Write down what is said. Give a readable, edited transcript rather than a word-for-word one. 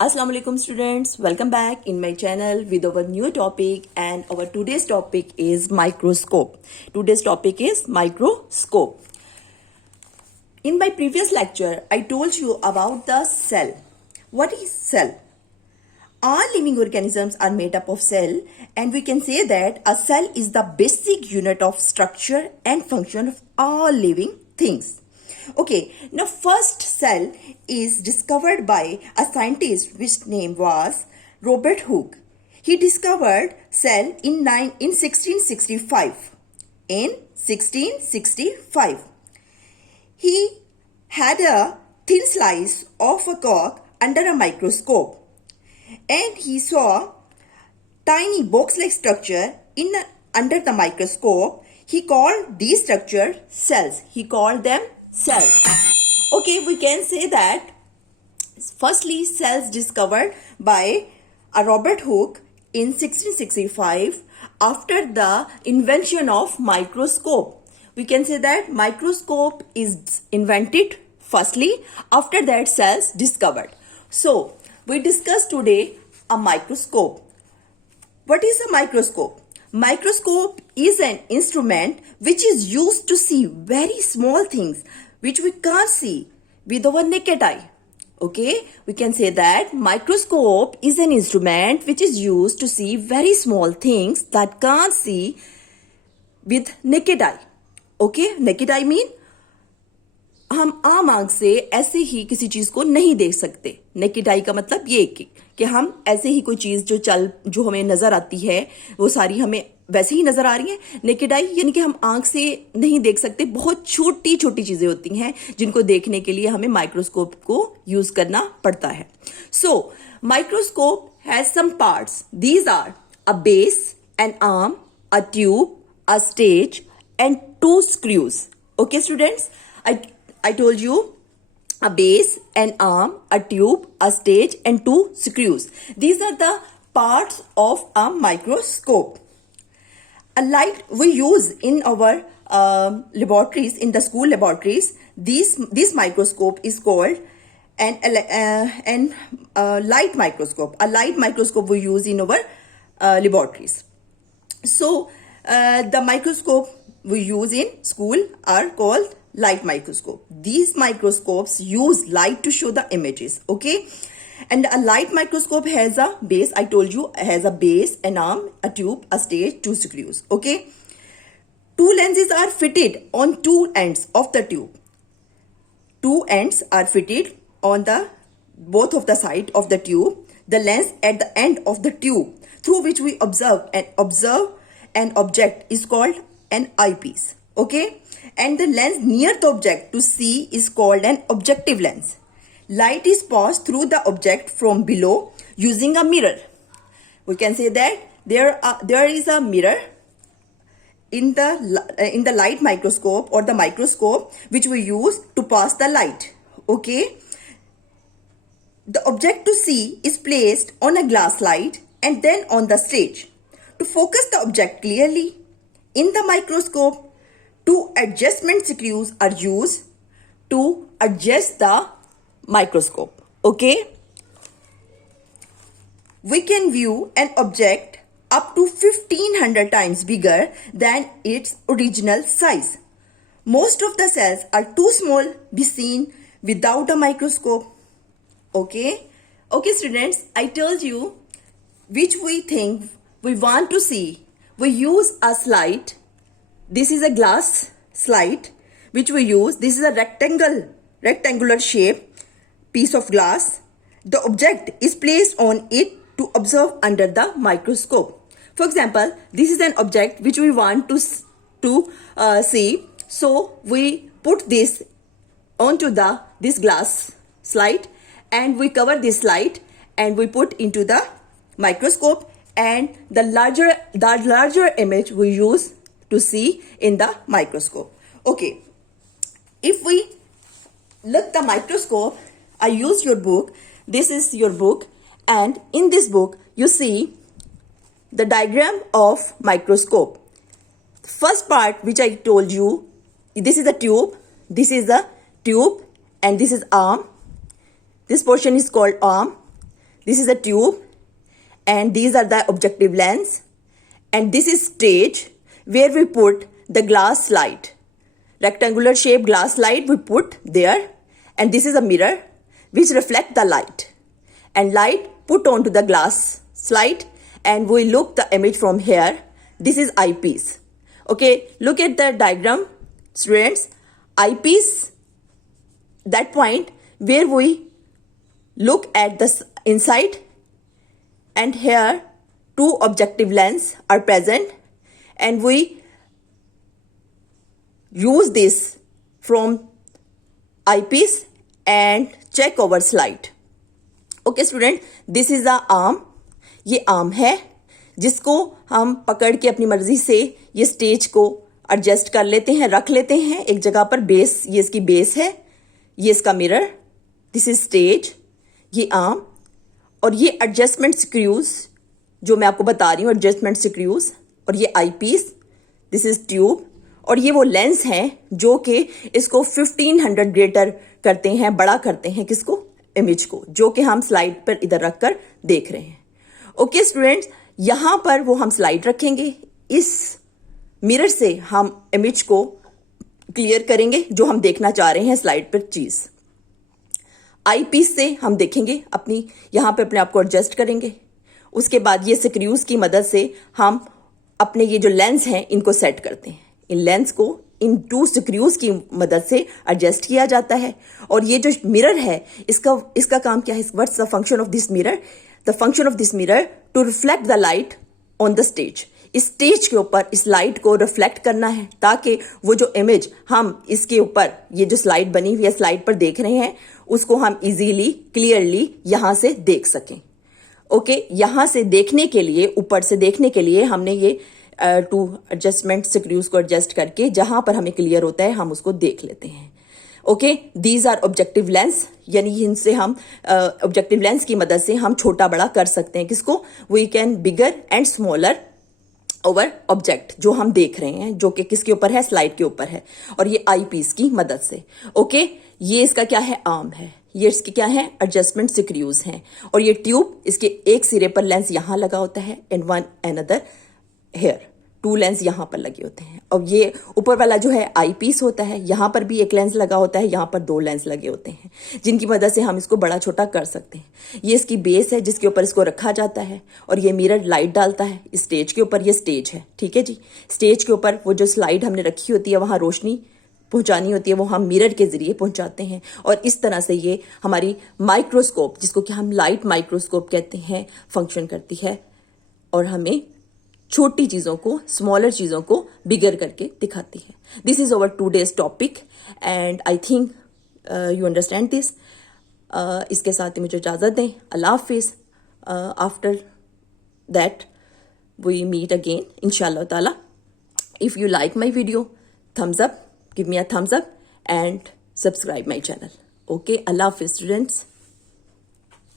Assalamu alaikum students, welcome back in my channel with our new topic, and our today's topic is microscope. Today's topic is microscope. In my previous lecture, I told you about the cell. What is cell? All living organisms are made up of cell, and we can say that a cell is the basic unit of structure and function of all living things. Okay, now first cell is discovered by a scientist whose name was Robert Hooke. He discovered cell in 1665. In 1665. He had a thin slice of a cork under a microscope, and he saw tiny box-like structure under the microscope. He called these structures cells. He called them cells. Okay, we can say that firstly cells discovered by Robert Hooke in 1665 after the invention of microscope. We can say that microscope is invented firstly, after that cells discovered. So we discuss today a microscope. What is a microscope? Microscope is an instrument which is used to see very small things which we can't see with our naked eye. Okay, we can say that microscope is an instrument which is used to see very small things that can't see with naked eye. Okay, naked eye mean हम आम आंख से ऐसे ही किसी चीज को नहीं देख सकते. नेकेड आई का मतलब ये कि हम ऐसे ही कोई चीज जो हमें नजर आती है वो सारी हमें वैसे ही नजर आ रही है. नेकेड आई यानी कि हम आंख से नहीं देख सकते. बहुत छोटी छोटी चीजें होती हैं जिनको देखने के लिए हमें माइक्रोस्कोप को यूज करना पड़ता है. So microscope has some parts. These are a base, an arm, a tube, a stage and 2 screws. Okay students, I told you a base, an arm, a tube, a stage and 2 screws. These are the parts of a microscope. A light we use in our laboratories, in the school laboratories. This microscope is called an light microscope. A light microscope we use in our laboratories. So the microscope we use in school are called light microscope. These microscopes use light to show the images. Okay, and a light microscope has a base. I told you has a base, an arm, a tube, a stage, 2 screws. Okay, 2 lenses are fitted on 2 ends of the tube. 2 ends are fitted on the both of the side of the tube. The lens at the end of the tube through which we observe an object is called an eyepiece. Okay, and the lens near the object to see is called an objective lens. Light is passed through the object from below using a mirror. We can say that there is a mirror in the light microscope or the microscope which we use to pass the light. Okay, the object to see is placed on a glass slide and then on the stage. To focus the object clearly in the microscope, 2 adjustment screws are used to adjust the microscope. Okay, we can view an object up to 1500 times bigger than its original size. Most of the cells are too small to be seen without a microscope. Okay students, I told you which we think we want to see. We use a slide. This is a glass slide which we use. This is a rectangular shape piece of glass. The object is placed on it to observe under the microscope. For example, this is an object which we want to see. So we put this onto this glass slide and we cover this slide and we put into the microscope, and the larger image we use to see in the microscope. Okay, if we look the microscope, I used your book. This is your book, and in this book you see the diagram of microscope. First part which I told you, this is a tube, this is a tube, and this is arm. This portion is called arm. This is a tube, and these are the objective lens, and this is stage where we put the glass slide. Rectangular shaped glass slide we put there, and this is a mirror which reflect the light, and light put onto the glass slide, and we look the image from here. This is eyepiece. Okay, look at the diagram, students. Eyepiece, that point where we look at the inside, and here two objective lens are present, and we use this from eyepiece and check our slide. Okay student, this is a arm. ये arm है जिसको हम पकड़ के अपनी मर्जी से ये स्टेज को एडजस्ट कर लेते हैं, रख लेते हैं एक जगह पर. बेस, ये इसकी बेस है, ये इसका मिरर, दिस इज स्टेज, ये आर्म, और ये एडजस्टमेंट स्क्रूज जो मैं आपको बता रही हूँ, एडजस्टमेंट स्क्रूज, और ये आई पीस, दिस इज ट्यूब, और ये वो लेंस हैं जो कि इसको 1500 ग्रेटर करते हैं, बड़ा करते हैं किसको, इमेज को, जो कि हम स्लाइड पर इधर रखकर देख रहे हैं. ओके स्टूडेंट्स, यहां पर वो हम स्लाइड रखेंगे, इस मिरर से हम इमेज को क्लियर करेंगे जो हम देखना चाह रहे हैं स्लाइड पर चीज. आई पीस से हम देखेंगे, अपनी यहां पे अपने आप को एडजस्ट करेंगे. उसके बाद ये स्क्रूज की मदद से हम अपने ये जो लेंस हैं इनको सेट करते हैं. इन लेंस को इन टू स्क्रूज की मदद से एडजस्ट किया जाता है. और ये जो मिरर है इसका काम क्या है, what's the function of this mirror? The function of this mirror to reflect the light on the stage. इस स्टेज के ऊपर इस लाइट को रिफ्लेक्ट करना है ताकि वो जो इमेज हम इसके ऊपर, ये जो स्लाइड बनी हुई है स्लाइड पर देख रहे हैं, उसको हम इजीली क्लियरली यहां से देख सकें. ओके, यहां से देखने के लिए, ऊपर से देखने के लिए हमने ये टू एडजस्टमेंट स्क्रूज को एडजस्ट करके जहां पर हमें क्लियर होता है हम उसको देख लेते हैं. Okay, these are objective lens, यानी इनसे हम ऑब्जेक्टिव लेंस की मदद से हम छोटा बड़ा कर सकते हैं किसको, we can bigger and smaller over object जो हम देख रहे हैं, जो कि किसके ऊपर है, स्लाइड के ऊपर है, और ये आई पीस की मदद से. ओके, ये इसका क्या है, आर्म है, ये इसके क्या है, एडजस्टमेंट स्क्रूज हैं, और ये ट्यूब, इसके एक सिरे पर लेंस यहां लगा होता है and one another here, two lens यहां पर लगे होते हैं. और ये ऊपर वाला जो है आई पीस होता है, यहां पर भी एक लेंस लगा होता है, यहां पर दो लेंस लगे होते हैं जिनकी मदद से हम इसको बड़ा छोटा कर सकते हैं. ये इसकी बेस है जिसके ऊपर इसको रखा जाता है, और ये मिरर लाइट डालता है इस स्टेज के ऊपर. ये स्टेज है, ठीक है जी. स्टेज के ऊपर वो जो स्लाइड हमने रखी होती है, वहां रोशनी पहुंचानी होती है, वो हम मिरर के जरिए पहुंचाते हैं. और इस तरह से ये हमारी माइक्रोस्कोप, जिसको कि हम लाइट माइक्रोस्कोप कहते हैं, फंक्शन करती है और हमें छोटी चीजों को, स्मॉलर चीजों को बिगर करके दिखाती है. This is our today's topic and I think you understand this. इसके साथ ही मुझे इजाजत दें. अल्लाह हाफिज. After that we meet again इंशाल्लाह ताला. If you like my video, thumbs up, give me a thumbs up and subscribe my channel. Okay, Allah Hafiz students.